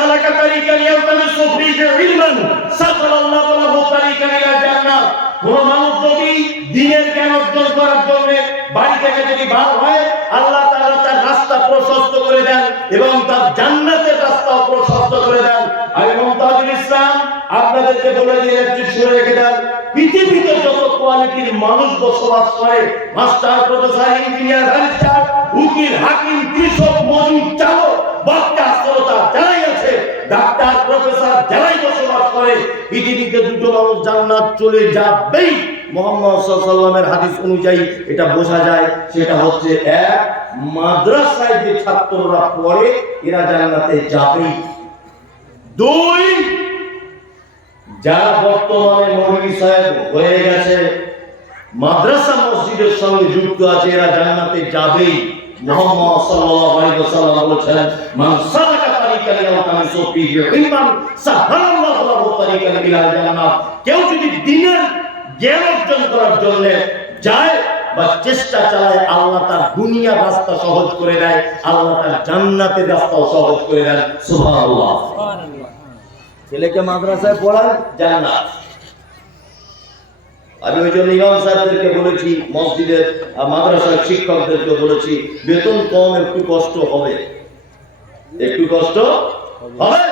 সালাকা তারিকান ইয়ালতামিসু ফীহি ইলমান সাখারাল্লাহু লাহু তারিকান ইলাল জান্নাহ। কোন মানুষ যদি দ্বীনের জ্ঞান অর্জন করার জন্য বাড়ি থেকে যদি বের হয়, আল্লাহ তাআলা তার রাস্তা প্রশস্ত করে দেন এবং তার জান্নাতের রাস্তা প্রশস্ত করে দেন। আমি মুমতাজুল ইসলাম আপনাদেরকে বলে দিয়ে একটু শুনে রেখে দেন, পৃথিবীতে যত কোয়ালিটির মানুষ বসবাস করে, মাস্টার, প্রফেসর, ইঞ্জিনিয়ার, ব্যারিস্টার, উকিল, হাকিম, কৃষক, মজুর, চালক, বক্তা, শ্রোতা যারাই আছে, ডাক্তার, প্রফেসর যারাই বসবাস করে, পৃথিবীতে দুটো মানুষ জান্নাত চলে যাবেই। মুহাম্মদ সাল্লাল্লাহু আলাইহি ওয়াসাল্লামের হাদিস অনুযায়ী এটা বোঝা যায়, সেটা হচ্ছে এক, মাদ্রাসায় যে ছাত্ররা পড়ে এরা জান্নাতে যাবেই। দুই, যারা বর্তমানে মৌলভী সাহেব হয়ে গেছে, মাদ্রাসা মসজিদের সঙ্গে যুক্ত আছে, এরা জান্নাতে যাবেই। মুহাম্মদ সাল্লাল্লাহু আলাইহি ওয়াসাল্লাম বলেছেন, মান সালাকা তারিকান ইয়ালতামিসু ফীহি ইলমান সাখারাল্লাহু লাহু তারিকান ইলাল জান্নাহ। কেউ যদি দ্বীনের জ্ঞান অর্জন করার জন্য যায় বা চেষ্টা চালায়, আল্লাহ তার দুনিয়ার রাস্তা সহজ করে দেয়, আল্লাহ তার জান্নাতের রাস্তাও সহজ করে দেন। সুবহানাল্লাহ। ছেলেকে মাদ্রাসায় পড়ান, জান্নাত। আমি ওই জন্য ইমাম সাহেবদেরকে বলেছি, মসজিদের মাদ্রাসার শিক্ষকদেরকে বলেছি, বেতন কম, একটু কষ্ট হবে, একটু কষ্ট হবে,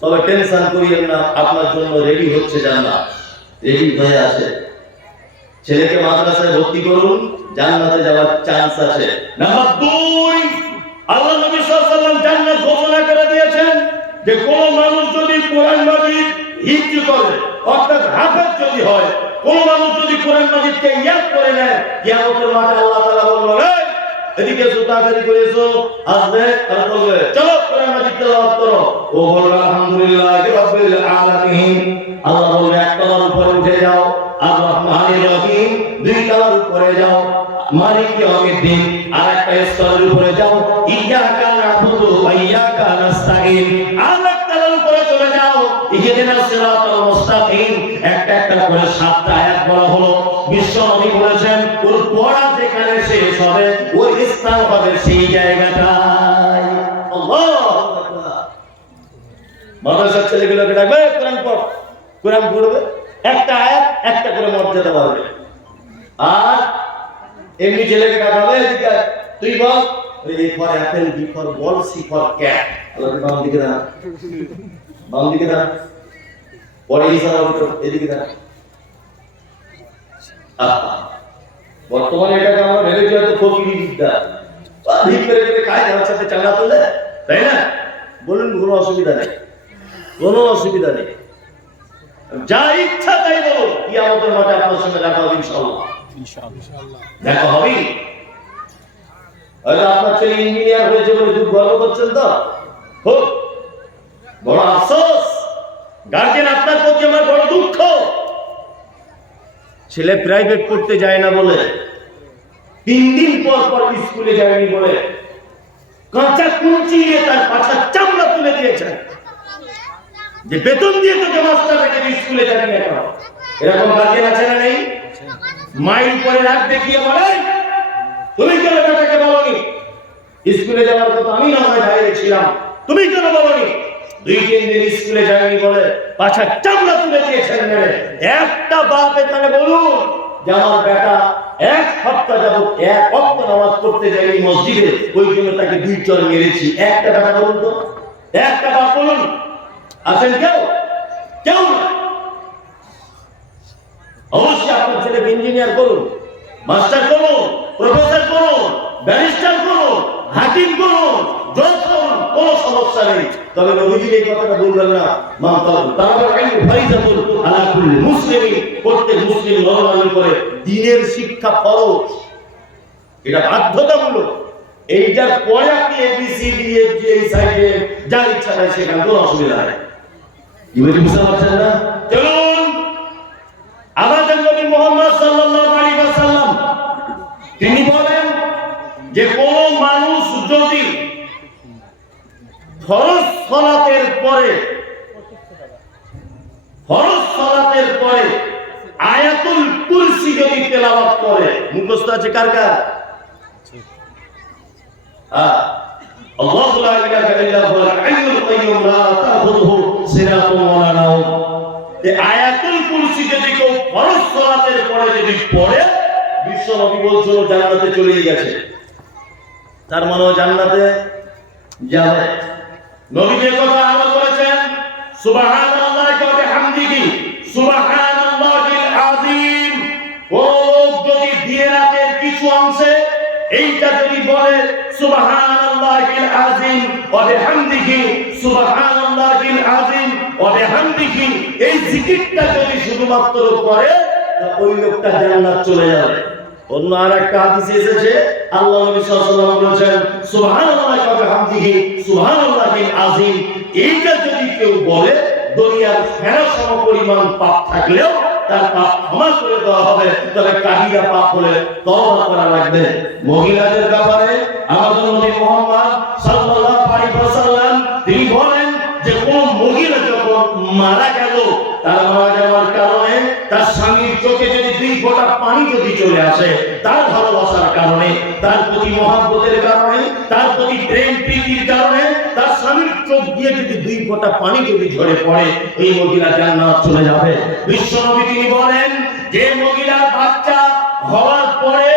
তবে টেনশন করিয়েন না, আপনার জন্য রেডি হচ্ছে জান্নাত, রেডি হয়ে আছে। ছেলেকে মাদ্রাসায় ভর্তি করুন, জান্নাতে যাওয়ার চান্স আছে। নাম্বার দুই, আল্লাহ নবী সাল্লাল্লাহু আলাইহি ওয়াসাল্লাম জান্নাত ঘোষণা করে দিয়েছেন যে কোন মানুষ যদি কোরআন মাজিদ হিফজ করে, অর্থাৎ হাফেজ যদি হয়, কোন মানুষ যদি কোরআন মাজিদকে ইয়াদ করে নেয়, কিয়ামতের মাঠে আল্লাহ তাআলা বলবেন, এই এদিকে সুতাকারি করেছো, আসবে আর বলবে, চলো কোরআন মাজিদ তেলাওয়াত করো। ও বলবে আলহামদুলিল্লাহি রাব্বিল আলামিন। আল্লাহ বলবে, এক তলার উপরে উঠে যাও, আর রহমানির রহিম, দুই তলার উপরে যাও, মালিক ইয়াউমিদ্দিন, আর একটা স্তরের উপরে যাও, ইয়াকা না'বুদু ওয়া ইয়াকা নাস্তাঈন, আর একটা উপরে চলে যাও, ইহদিনাস সিরাতাল মুস্তাকিম। একটা একটা করে 7টা আয়াত বলা হলো। বিশ্ব নবী বলেছেন, ওর পড়া যেখানে শেষ হবে, ওই স্থান হবে সেই জায়গাটায়। আল্লাহু আকবার। মাদ্রাসার ছেলেগুলোকে ডাকবে, কোরআন পড়, কোরআন পড়বে, একটা আয়াত একটা করে মর্যাদা পাবে। আর এমনি ছেলেকে ডাকবে, এদিকে তুই বল, A for apple, B for ball, C for cat. আল্লাহ বাম দিকে দাঁড়া, বাম দিকে দাঁড়া, পরে ইশারা করো, এদিকে দাঁড়া। বর্তমানে এটাকে আমরা ভেবেছি হয়তো ফকিরি বিদ্যা, ভিড় করে করে খায়, যাওয়ার সাথে চাঁদা তুলে, তাই না? বলুন, কোনো অসুবিধা নেই, কোনো অসুবিধা নেই, যা ইচ্ছা তাই বলুন। কিয়ামতের মাঠে আপনার সঙ্গে দেখা হবে ইনশাআল্লাহ, ইনশাআল্লাহ দেখা হবে। হয়তো আপনার ছেলে ইঞ্জিনিয়ার হয়েছে বলে খুব গর্ব করছেন, তো খুব বড় আফসোস, গার্জেন আপনার প্রতি আমার বড় দুঃখ। ছেলে প্রাইভেট পড়তে যায় না বলে, 3 দিন পর পর স্কুলে যায়নি বলে, কাঁচা কুঞ্চি নিয়ে তার পাছার চামড়া তুলে দিয়েছেন, যে বেতন দিয়ে তোকে মাস্টার রেখে স্কুলে যাবি না কেন? এরকম গার্জেন আছে না নেই? মাইল পরে রাখ দেখিয়ে বলে, তুমি কেন বেটাকে বলনি স্কুলে যাওয়ার কথা? আমি না হয় বাইরে ছিলাম, তুমি কেন বলনি? 2-3 দিন স্কুলে যায়নি বলে পাছার চামড়া তুলে দিয়েছেন মেরে। একটা বাপ এখানে বলুন যে আমার বেটা 1 সপ্তাহ যাবত 1 ওয়াক্ত নামাজ পড়তে যায়নি মসজিদে, ওই জন্য তাকে 2 চড় মেরেছি। একটা বেটা বলুন তো, একটা বাপ বলুন, আছেন কেউ? কেউ না। অবশ্যই আপনার ছেলে ইঞ্জিনিয়ার করুন, মাস্টার করুন, প্রফেসর করুন, ব্যারিস্টার করুন, হাকিম করুন, জজ করুন, কোনো সমস্যা নেই। তবে নবীজি এই কথাটা বলবেন না, প্রত্যেক মুসলিম নরমালের করে দ্বীনের শিক্ষা ফরজ, এটা বাধ্যতামূলক। এইটার পরে আপনি এবিসিডি এই সাইডে যা ইচ্ছা হয় সেখানে কোনো অসুবিধা নেই। কি বুঝতে পারছেন না? চলুন, আমাদের নবী মুহাম্মদ সাল্লাল্লাহু আলাইহি ওয়াসাল্লাম তিনি বলেন যে কোন মানুষ যদি ফরজ সালাতের পরে আয়াতুল কুরসি যদি তেলাওয়াত করে, মুখস্থ আছে কার কার? আল্লাহু লা ইলাহা ইল্লা হুয়াল হাইয়ুল কাইয়্যুম লা তাখুযুহু সিনাতুন ওয়ালা নাওম। এই আয়াতুল কুরসি যদি কেউ ফরজ সালাতের পরে যদি পড়ে, বিশ্ব নবী বলছিল জান্নাতে চলে গেছে, তার মানে জান্নাতে যাবে। নবী যে কথা আরো বলেছেন, সুবহানাল্লাহি ওয়া বিহামদিহি সুবহানাল্লাহিল আযীম। ও যদি দিয়ে রাতের কিছু অংশে এইটা যদি বলে সুবহানাল্লাহিল আযীম ওয়া বিহামদিহি সুবহানাল্লাহিল আযীম ওয়া বিহামদিহি, এই জিকিরটা যদি শুধুমাত্র করে ওই লোকটা জান্নাত চলে যাবে। অন্য আরেকটা হাদিসে এসেছে আল্লাহ নবী সাল্লাল্লাহু আলাইহি ওয়াসাল্লাম বলেছেন সুবহানাল্লাহি ওয়া বিহামদিহি সুবহানাল্লাহিল আযীম। এইটা যদি কেউ বলে দুনিয়ার ফেরা সমপরিমাণ পাপ থাকলেও তার পাপ ক্ষমা করে দেওয়া হবে, তবে কাবিরা পাপ হলে তওবা করা লাগবে। মহিলাদের ব্যাপারে আমাদের নবী মুহাম্মদ সাল্লাল্লাহু আলাইহি ওয়াসাল্লাম তিনি বলেন যে কোন মহিলা যখন মারা গেল, তার মারা যাওয়ার কারণে তার স্বামীর চোখে যদি 2 ফোঁটা পানি যদি চলে আসে, তার ভালোবাসার কারণে, তার প্রতি মহব্বতের কারণে, তার প্রতি প্রেম প্রীতির কারণে তার স্বামীর চোখ দিয়ে যদি 2 ফোঁটা পানি যদি ঝরে পড়ে, ওই মহিলা জান্নাত চলে যাবে। বিশ্বনবী তিনি বলেন যে মহিলার বাচ্চা হওয়ার পরে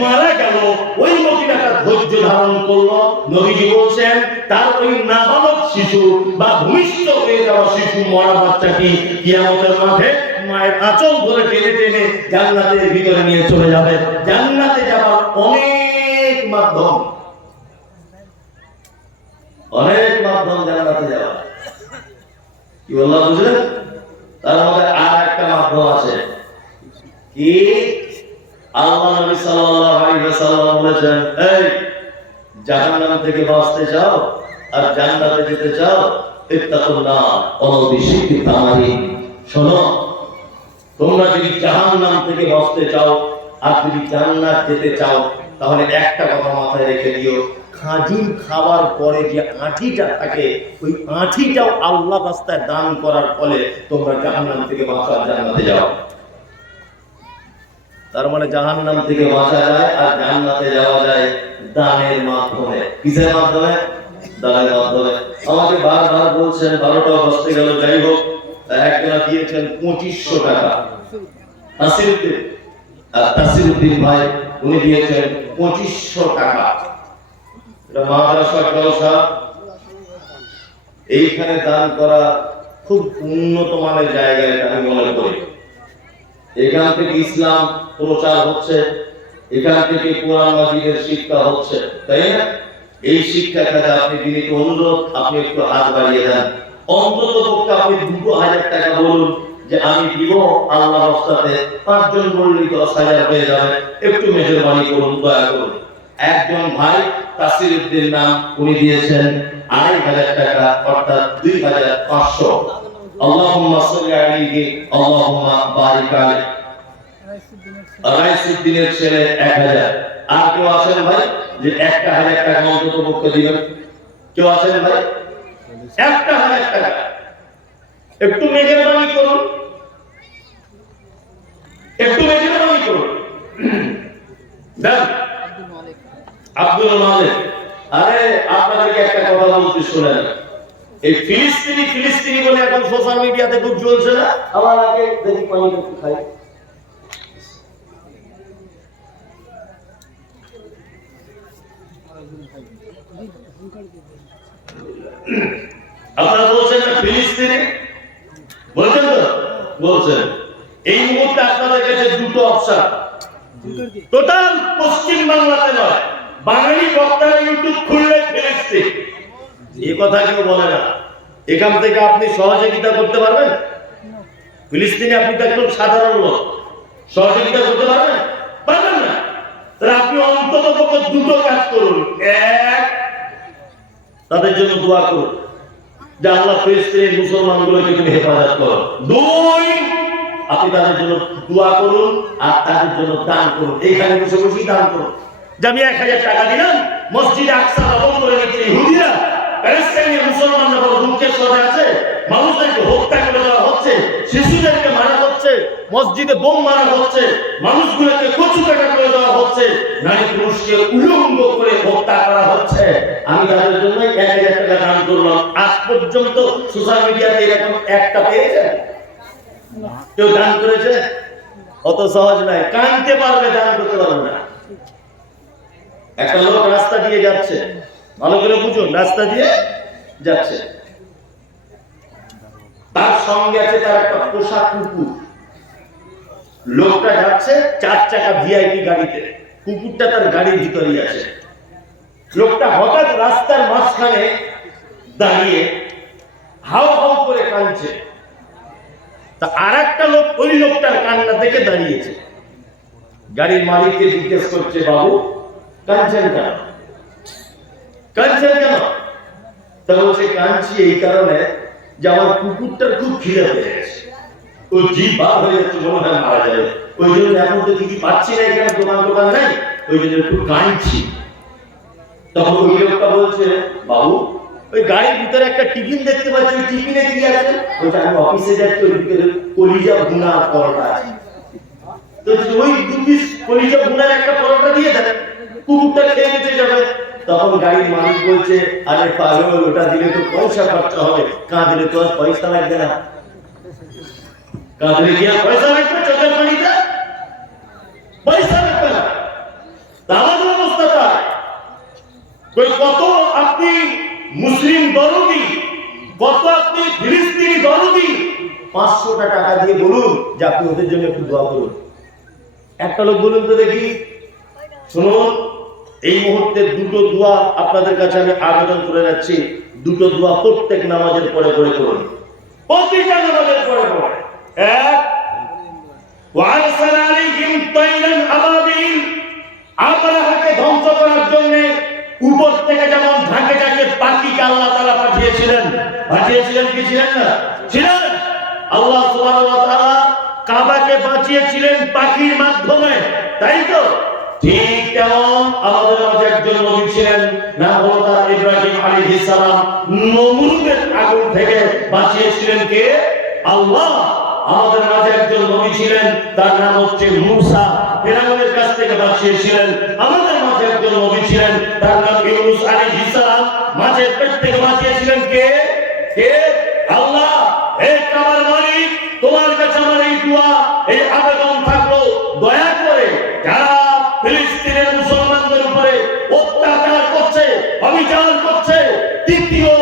মারা গেল, ওই মহিলাটা ধৈর্য ধারণ করলো, নবীজি বলছেন তার ওই নাবালক শিশু বা ভূমিষ্ঠ হয়ে যাওয়া শিশু মরা বাচ্চাটি কিয়ামতের মাঠে মায়ের আঁচল ধরে টেনে টেনে জান্নাতের ভিতরে নিয়ে চলে যাবে। জান্নাতে যাওয়ার অনেক মাধ্যম, অনেক মাধ্যম জান্নাতে যাওয়ার। কি বললাম বুঝলেন? তার মধ্যে আর একটা মাধ্যম আছে কি? আল্লাহ নবী সাল্লাল্লাহু আলাইহি ওয়াসাল্লাম বলেছেন, এই জাহান্নাম থেকে বাঁচতে চাও আর জান্নাতে যেতে চাও, ইত্তাকুন নার ওয়ালাউ বিশিক্কি তামারিন। শোনো, তোমরা যদি জাহান্নাম থেকে বাঁচতে চাও আর যদি জান্নাত যেতে চাও, তাহলে একটা কথা মাথায় রেখে দিও, খাজুর খাওয়ার পরে যে আঁঠিটা থাকে, ওই আঁঠিটাও আল্লাহ রাস্তায় দান করার ফলে তোমরা জাহান্নাম থেকে বাঁচা জান্নাতে যাও। তার মানে জাহান্নাম থেকে বাঁচা যায় আর জান্নাতে যাওয়া যায় দানের মাধ্যমে। কিসের মাধ্যমে? দানের মাধ্যমে। আমাকে বারবার বলছেন 12টা বাজতে গেল, যাই হোক, একজনা দিয়েছেন 2500 টাকা, তাসিরউদ্দিন ভাই উনি দিয়েছেন 2500 টাকা। এটা মাদ্রাসা জলসা, এইখানে দান করা খুব উন্নত মানের জায়গা, এটা আমি মনে করি। এখান থেকে ইসলাম প্রচার হচ্ছে, এখান থেকে কোরআন মাজিদের শিক্ষা হচ্ছে, তাই না? এই শিক্ষা খাতে আপনি বিনীত অনুরোধ, আপনি একটু হাত বাড়িয়ে দেন। অন্তত পক্ষে আপনি 2000 টাকা বলুন যে আমি দিব আল্লাহর রাস্তাতে। 5 জন বললেই 10,000 হয়ে যাবে। একটু মেহরবানি করুন, দয়া করুন। একজন ভাই তাসিরউদ্দিন নাম, উনি দিয়েছেন 2500 টাকা, অর্থাৎ 2500। আল্লাহুম্মা সাল্লি আলাইহি আল্লাহুম্মা বারিক আলাইহি। রাইসুদ্দিনের ছেলে 1000। আর কেউ আছেন ভাই যে 1000 টাকা অন্তত পক্ষে দিবেন? কেউ আছেন ভাই? 1000 টাকা একটু মেহরবানি করুন, একটু মেহরবানি করুন। দেন আব্দুল মালিক। আরে আপনাদেরকে একটা কথা বলতে শুনেন, এই ফিলিস্তিনি বলে এখন সোশ্যাল মিডিয়াতে খুব চলছে না? আমার আগে দেখি পানি একটু খাই। আপনারা বলছেন না ফিলিস্তিনি, বলছেন তো? বলছেন। এই মুহূর্তে আপনাদের কাছে দুটো অপশন, টোটাল পশ্চিম বাংলাতে নয়, বাঙালি বক্তারা ইউটিউব খুললে ফিলিস্তিন, এই কথা কেউ বলে না। এখান থেকে আপনি সহযোগিতা করতে পারবেন? ফিলিস্তিনে আপনি তো একদম সাধারণ লোক, সহযোগিতা করতে পারবেন? পারবেন না। তাহলে আপনি অন্তত পক্ষে দুটো কাজ করুন। এক, তাদের জন্য দোয়া করুন যে আল্লাহ ফিলিস্তিনের মুসলমানগুলোকে তুমি হেফাজত করো। 2, আপনি তাদের জন্য দোয়া করুন আর তাদের জন্য দান করুন। এইখানে বসে বসেই দান করুন। যে আমি 1000 টাকা দিলাম, মসজিদে আকসা দখল করে নিচ্ছে ইহুদিরা, প্যালেস্টাইনের মুসলমানরা বড় দুঃখের সাথে আছে, মানুষদেরকে হত্যা করে দেওয়া হচ্ছে, শিশুদেরকে মারা হচ্ছে, মসজিদে বোম মারা হচ্ছে, মানুষগুলোকে কচু কাটা করে দেওয়া হচ্ছে, নারী পুরুষকে উলঙ্গ করে হত্যা করা হচ্ছে। আমি তাদের জন্য 1000 টাকা দান করলাম। আজ পর্যন্ত সোশ্যাল মিডিয়াতে এরকম একটা পেয়েছেন? কেউ দান করেছে? অত সহজ নয়, কানতে পারবে, দান করতে পারবে না। একটা লোক রাস্তা দিয়ে যাচ্ছে, ভালো করে বুঝুন, রাস্তা দিয়ে যাচ্ছে, তার সঙ্গে আছে তার একটা পোষা কুকুর। লোকটা যাচ্ছে 4 চাকা ভিআইপি গাড়িতে, কুকুরটা তার গাড়ির ভিতরেই আছে। লোকটা হঠাৎ রাস্তার মাঝখানে দাঁড়িয়ে হাও হাও করে কাঁদছে। তা আরেকটা লোক ওই লোকটার কান্না দেখে দাঁড়িয়েছে। গাড়ির মালিককে জিজ্ঞেস করছে, বাবু কাঁদছেন কেন? কাঁদছেন কেন? তা বলছে, কাঁদছি এই কারণে যে আমার কুকুরটার খুব খিদে পেয়ে গেছে, ও জিভ বার হয়ে যাচ্ছে, মনে হয় মারা যাবে, ওই জন্য এখন তো কিছু পাচ্ছি না, এখানে দোকান নাই, ওই জন্য একটু কাঁদছি। তখন ওই লোকটা বলছে, বাবু ওই গাড়ির ভিতরে একটা টিফিন দেখতে পাচ্ছি, ওই টিফিনে কি আছে? বলছে, আমি অফিসে যাচ্ছি, ওই ভিতরে কলিজা ভুনা পরোটা আছে। তো ওই 2 পিস কলিজা ভুনার একটা পরোটা দিয়ে দেন, কুকুরটা খেয়ে নিতে যাবে। তখন গাড়ির মালিক বলছে, আরে পাগল, ওটা দিলে তো পয়সা খরচা হবে, কাঁদলে তো আর পয়সা লাগবে না। কাঁদলে কি আর পয়সা লাগবে? চোখের পানিতে পয়সা লাগবে না। আমাদের অবস্থা তাই। কত আপনি মুসলিম দরদি, কত আপনি ফিলিস্তিনি দরদি, 500 টাকা দিয়ে বলুন যে আপনি ওদের জন্য একটু দোয়া করুন। একটা লোক বলুন তো দেখি। শুনুন, এই মুহূর্তে 2টো দোয়া আপনাদের কাছে আমি আবেদন করে যাচ্ছি। 2টো দোয়া প্রত্যেক নামাজের পরে পরে করুন, প্রতিটা নামাজের পরে পরে। এক, ওয়ারসালা আলাইহিম তাইরান আবাবিল, আবরাহাকে ধ্বংস করার জন্য উপর থেকে যেমন ঝাঁকে ঝাঁকে পাখিকে আল্লাহ তাআলা পাঠিয়েছিলেন কি ছিলেন না? ছিলেন। আল্লাহ সুবহানাহু ওয়া তাআলা কাবাকে বাঁচিয়েছিলেন পাখির মাধ্যমে, তাই তো? ঠিক তেমন আমাদের মাঝে একজন নবী ছিলেন, নাম হলো তার ইব্রাহিম আলাইহিস সালাম। নমরুদের আগুন থেকে বাঁচিয়েছিলেন কে? আল্লাহ। আমাদের মাঝে একজন নবী ছিলেন, তার নাম হচ্ছে মূসা, ফিরআউনের কাছ থেকে বাঁচিয়েছিলেন। আমাদের মাঝে একজন নবী ছিলেন, তার নাম ইউনূস আলাইহিস সালাম, মাছের পেট থেকে বাঁচিয়েছিলেন কে? আল্লাহ। হে কাবার মালিক, তোমার কাছে আমার এই দোয়া, এই আবেদন থাকলো, দয়া করে যারা ফিলিস্তিনের মুসলমানদের উপরে অত্যাচার করছে, অবিচার করছে, দ্বিতীয়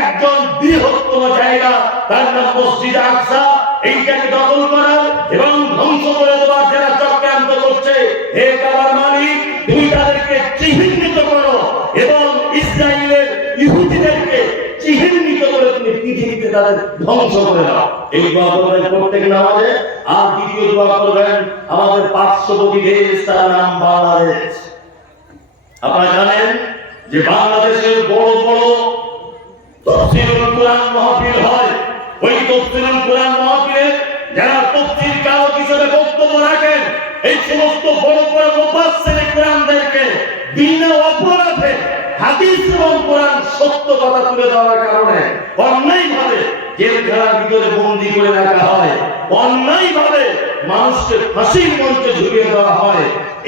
একজন বৃহত্তম জায়গা, তার নাম মসজিদ আকসা, এইটাকে দখল করার এবং ধ্বংস করে দেওয়ার যারা চক্রান্ত করছে, হে কাবার মালিক, তুমি তাদেরকে চিহ্নিত করো এবং ইসরায়েলের ইহুদিদেরকে চিহ্নিত করে তুমি পৃথিবীতে তাদের ধ্বংস করে দাও। এই দোয়া করবেন প্রত্যেক নামাজে। আর দ্বিতীয় দোয়া করবেন আমাদের পার্শ্ববর্তী দেশ, তার নাম বাংলাদেশ। আপনারা জানেন যে বাংলাদেশের বড় বড় তাফসীরুল কোরআন মাহফিল হয়। ওই তাফসীরুল কোরআন মাহফিলে যারা তাফসীর কারক হিসেবে বক্তব্য রাখেন, এই সমস্ত বড় বড় মুফাসসিরে কোরআনদেরকে বিনা অপরাধে হাদিস এবং কোরআন সত্য কথা তুলে দেওয়ার কারণে অন্যায়ভাবে জেলখানার ভিতরে বন্দী করে রাখা হয়, অন্যায়ভাবে মানুষকে ফাঁসির মঞ্চে ঝুলিয়ে দেওয়া হয়।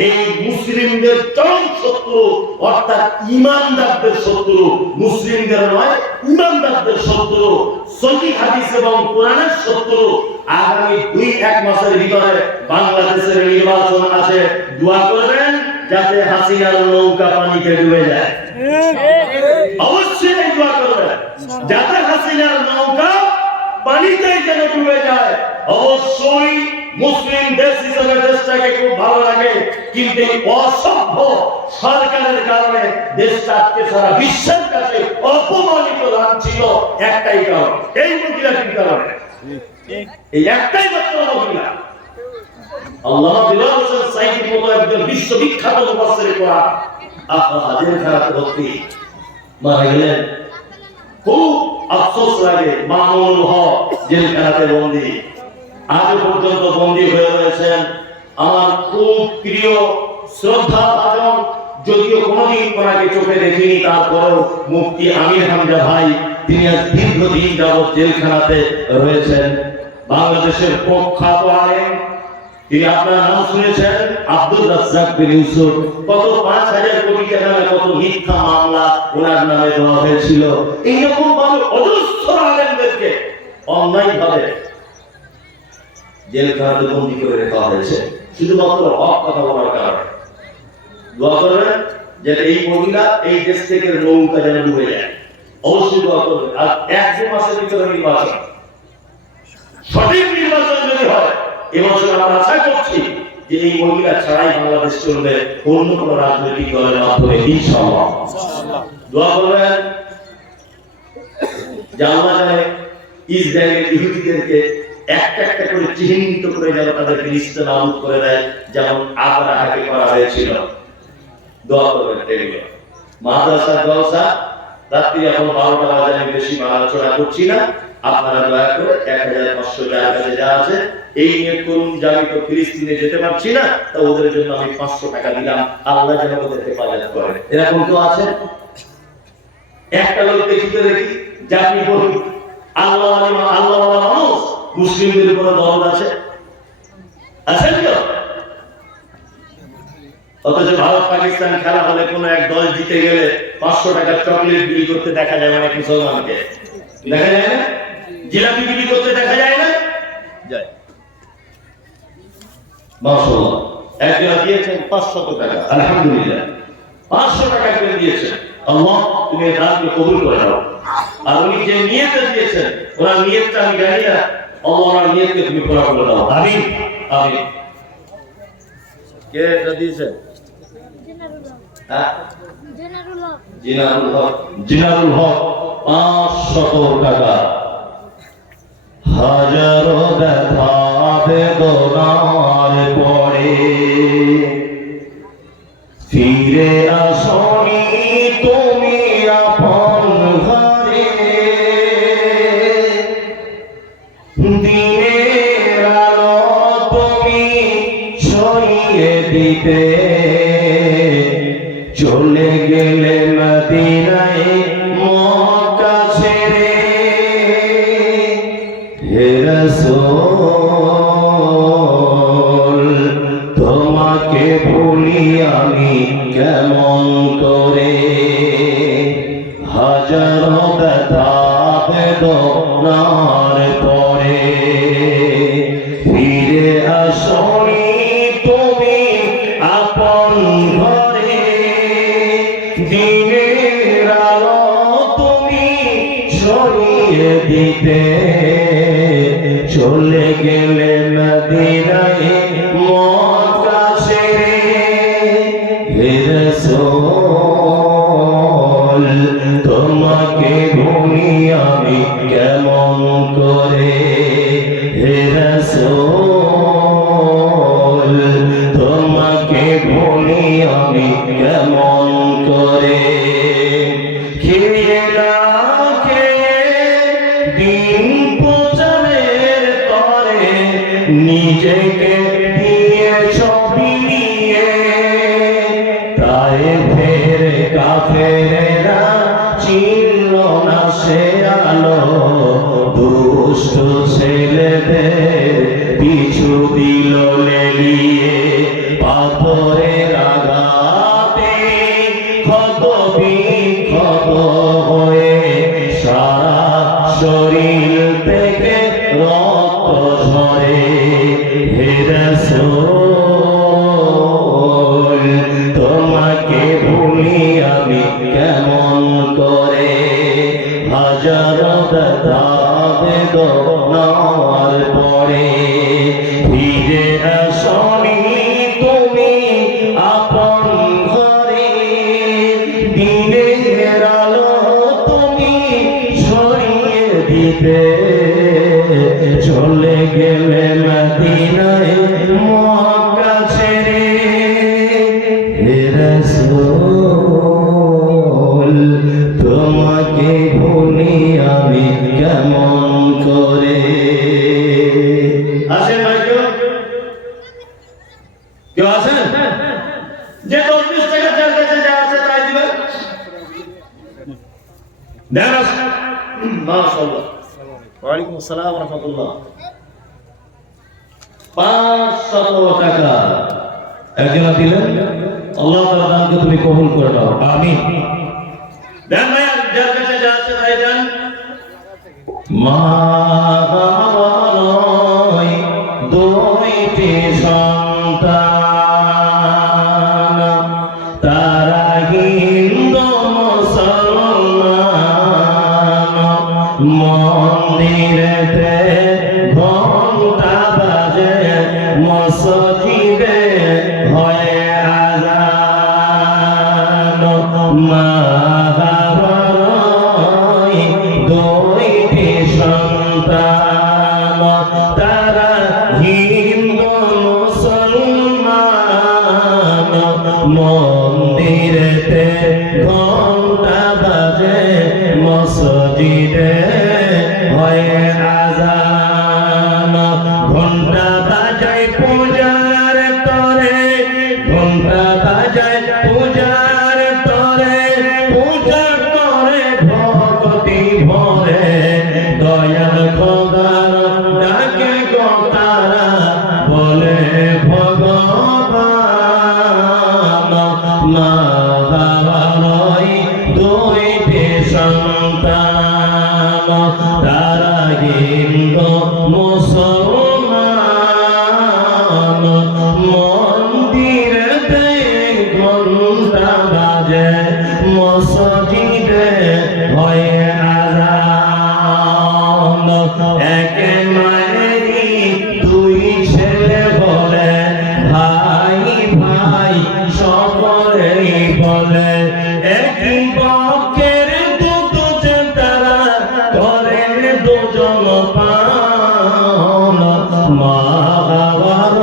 এই মুসলিমদের চরম শত্রু, অর্থাৎ ইমানদারদের শত্রু, মুসলিমদের নয়, ইমানদারদের শত্রু, সহিহ হাদিস এবং কোরআনের শত্রু। আগামী 2-1 মাসের ভিতরে বাংলাদেশের নির্বাচন আছে, দোয়া করবেন যাতে হাসিনার নৌকা পানিতে ডুবে যায়। অবশ্যই দোয়া করবেন যাতে হাসিনার নৌকা পানিতে যেন ডুবে যায়। অবশ্যই মুসলিম দেশ হিসেবে দেশটাকে খুব ভালো লাগে, কিন্তু অসভ্য সরকারের কারণে দেশটা আজকে সারা বিশ্বের কাছে অপমানিত লাঞ্ছিত একটাই কারণ, এই মহিলাটির কারণে। এই একটাই মাত্র মহিলা। আল্লামা দিলওয়ার হোসেন সাইদির মতো একজন বিশ্ববিখ্যাত মুফাসসির কোরআন জেলখানাতে ভর্তি, মারা গেলেন। খুব আফসোস লাগে, মামুনুল হক জেলখানাতে বন্দী, আজ পর্যন্ত বন্দী হয়ে রয়েছেন। আমার খুব প্রিয় শ্রদ্ধা ভাজন, যদিও কোনোদিন ওনাকে চোখে দেখিনি, তারপরেও মুফতি আমির হামজা ভাই, তিনি আজ দীর্ঘদিন যাবৎ জেলখানাতে রয়েছেন। বাংলাদেশের প্রখ্যাত আলেম, তিনি আপনার নাম শুনেছেন, আব্দুর রাজ্জাক বিন ইউসুফ। কত 5,000 কোটি টাকা কত মিথ্যা মামলা ওনার নামে দেওয়া হয়েছিল। এইরকম ভাবে অজস্র আলেমদেরকে অন্যায়ভাবে জেলখানাতে বন্দী করে রাখা হয়েছে শুধুমাত্র হক কথা বলার কারণে। দোয়া করবেন যে এই মহিলা এই দেশ থেকে নৌকা যেন ডুবে যায়, অবশ্যই দোয়া করবেন। আর 1 মাসের ভিতরে নির্বাচন, সঠিক নির্বাচন যদি হয় এবছর আমরা আশা করছি যে এই মহিলা ছাড়াই বাংলাদেশ চলবে অন্য কোন রাজনৈতিক দলের মাধ্যমে, ইনশাআল্লাহ। দোয়া করবেন যে আল্লাহ জানে ইসরায়েলের ইহুদিদেরকে একটা একটা করে চিহ্নিত করে যেন তাদেরকে নিস্তানাবুদ করে দেয়, যেমন আবরাহাকে করা হয়েছিল। দোয়া করবেন এগুলো। মাদ্রাসা জলসা রাত্রি এখন 12টা বাজে, আমি বেশি আলোচনা করছি না। আপনারা দয়া করে 1500 যার কাছে যা আছে এই নিয়ে করুন যে আমি তো ফিলিস্তিনে যেতে পারছি না, তা ওদের জন্য আমি 500 টাকা দিলাম, আল্লাহ যেন ওদের হেফাজত করে। এরকম তো আছে? একটা লোক দেখিতে দেখি যে আপনি বলুন আল্লাহ আল্লাহ মানুষ মুসলিমদের উপরে দরদ আছে, আছেন তো? অথচ ভারত পাকিস্তান খেলা হলে কোন এক দল জিতে গেলে 500 টাকার চকলেট বিলি করতে দেখা যায় অনেক মুসলমানকে, দেখা যায় না? জিলাপি বিলি করতে দেখা যায় না? যায়। মাশাআল্লাহ, একজন দিয়েছেন 500 টাকা, আলহামদুলিল্লাহ 500 টাকা করে দিয়েছেন। আল্লাহ তুমি এই দানকে কবুল করে নাও। আর উনি যে নিয়তে দিয়েছেন ওনার নিয়তটা আমি জানি না, আল্লাহ ওনার নিয়তকে তুমি পুরা করে দাও, আমিন আমিন। কে এটা দিয়েছেন? জিনারুল হক 500 টাকা। হাজারো ব্যথা বেদনার পরে ফিরে আসনি তুমি আপন ঘরে, দিনের আলো তুমি ছড়িয়ে দিতে চলে গেলে মদিনায় মক্কা ছেড়ে। হে রাসূল তোমাকে ভুলি আমি কেমন করে, হাজারো ব্যথা বেদনার পরে ফিরে আসনি তুমি আপন ঘরে, দিনের আলো তুমি ছড়িয়ে দিতে চলে গেলে মদিনায় মক্কা ছেড়ে। হে রাসূল তোমাকে ভুলি আমি কেমন করে, হে রাসূল তোমাকে ভুলি আমি কেমন করে। খেয়ে না খেয়ে দিন প্রচারের তরে নিজেকে দিয়ে ছবি নিয়ে, তাই ফের কাফেরেরা চিনল না সে আলো, দুষ্ট ছেলেদের পিছু দিল লেলিয়ে, পাথরের আঘাতে ক্ষত বিক্ষত হয়ে সারা শরীর থেকে রক্ত ঝরে। হে রাসূল তোমাকে ভুলি আমি কেমন করে, হাজারো ব্যথা বেদনার পরে ফিরে আসনি তুমি আপন ঘরে, দিনের আলো তুমি ছড়িয়ে দিতে চলে গেলে মদিনায় মক্কা ছেড়ে। হে রাসূল তোমাকে ভুলি আমি কেমন করে। আসেন ভাই, কেউ আছেন যে 10-20 টাকা যার কাছে যা আছে তাই দিবেন? মাশাআল্লাহ। ওয়া আলাইকুম আসসালাম ওয়া রাহমাতুল্লাহ। 500 টাকা একজন দিলেন। আল্লাহ তাআলা দানকে তুমি কবুল করে নাও, আমিন। দেন ভাই, যার কাছে যা আছে তাই দেন। মা বাবার দুইটি সন্তান, তারা হিন্দু মুসলমান, মন্দিরেতে ঘন্টা বাজে, মসজিদে হয় আযান। মা বাবার দুইটি সন্তান, তারা হিন্দু মুসলমান, মন্দিরেতে ঘন্টা বাজে, মসজিদে হয় আযান। ঘন্টা বাজায় পূজার তরে, ঘন্টা বাজায় পূজার তরে, পূজা করে ভক্তি ভরে, দয়াল খোদার ডাকে গো তারা বলে ভগবান। মা বাবার দুইটি সন্তান, তারা হিন্দু মুসলমান, মন্দিরেতে ঘন্টা বাজে, মসজিদে হয় আযান। এক মায়েরই দুই ছেলে বলে, ভাই ভাই সকলেই বলে, একই পক্ষের দুটো তারা করেন দুজন পান। মা বাবার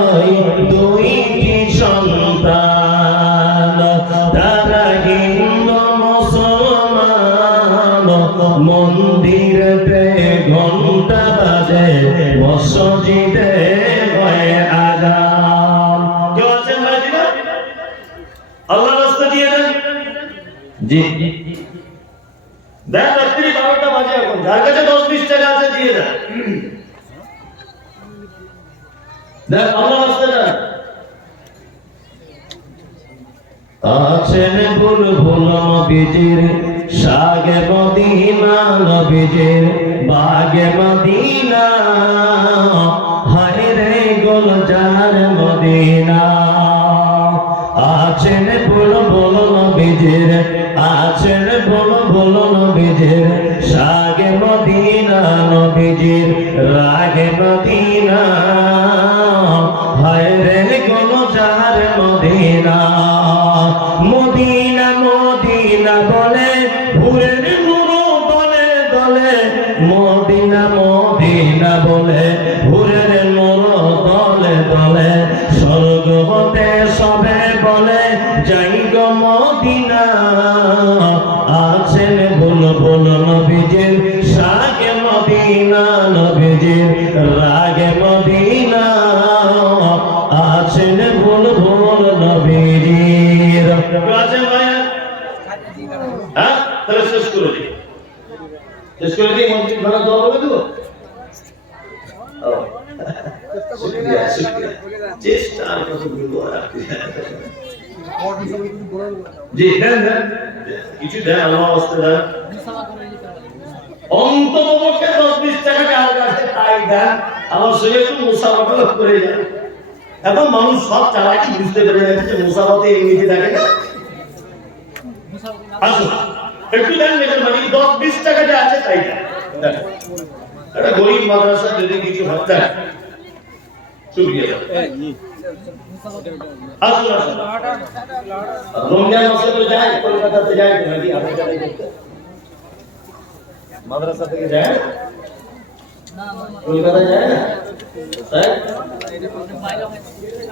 দুইটি সন্তান, তারা হিন্দু মুসলমান, মন্দিরেতে ঘন্টা বাজে, মসজিদে হয় আযান। কেউ আছেন ভাই দিবেন? আল্লাহর রাস্তা দিয়ে দেন। জি দেন, রাত্রি 12টা বাজে এখন। যার কাছে 10-20 টাকা আছে দিয়ে দেন। দেন, আল্লাহর রাস্তা দেন। আছেন বুলবুল নবীজির শাগে মদিনা, নবীজির বাগে মদিনা, হায় রে গুলজার মদিনা। আছেন বুলবুল নবীজির, আছেন বুলবুল নবীজির শাগে মদিনা, নবীজির রাগে মদিনা, হায় রে গুলজার মদিনা। মদিনা মদিনা বলে ভোরের নূর দলে দলে, মদিনা মদিনা বলে ভোরের নূর দলে দলে, স্বর্গ হতে সবে বলে যাই গো মদিনা। আছেন বুলবুল নবীজির শাগে মদিনা, নবীজির রাগে মদিনা, আছেন বুলবুল নবীজির। আছেন ভাইয়া? হ্যাঁ, তাহলে শেষ করে দিই, শেষ করে দিই। মসজিদ ভাড়া দেওয়া হবে তো? চেষ্টা জি দেন, দেন কিছু দেন, আমার অবস্থা দেন। অন্ততপক্ষে 10-20 টাকা কার কাছে তাই দেন, আমার সঙ্গে একটু মুসাফা করে যান। এখন মানুষ সব চালাকি বুঝতে পেরে যাচ্ছে যে মুসাফাতে এমনিতে থাকে না। আসুন একটু দেন, মানে 10-20 টাকা যা আছে তাই দেন। একটা গরিব মাদ্রাসা যদি কিছু হচ্ছে, শুকরিয়া। আসুন আসুন, রমজান মাসে তো যায়, কলকাতাতে যায় তো নাকি? আপনি যাই করতে মাদ্রাসা থেকে যায়, কলকাতা যায় না?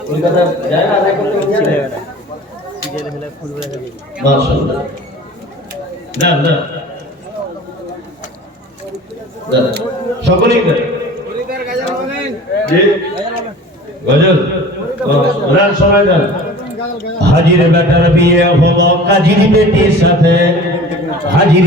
কলকাতা যায় না? আদায় করতে যায় না? মাশাআল্লাহ, না না সকলেই করে জি গজল রান সবাই গান। হাজির বেটার বিয়ে হলো কাজীর বেটির সাথে, হাজির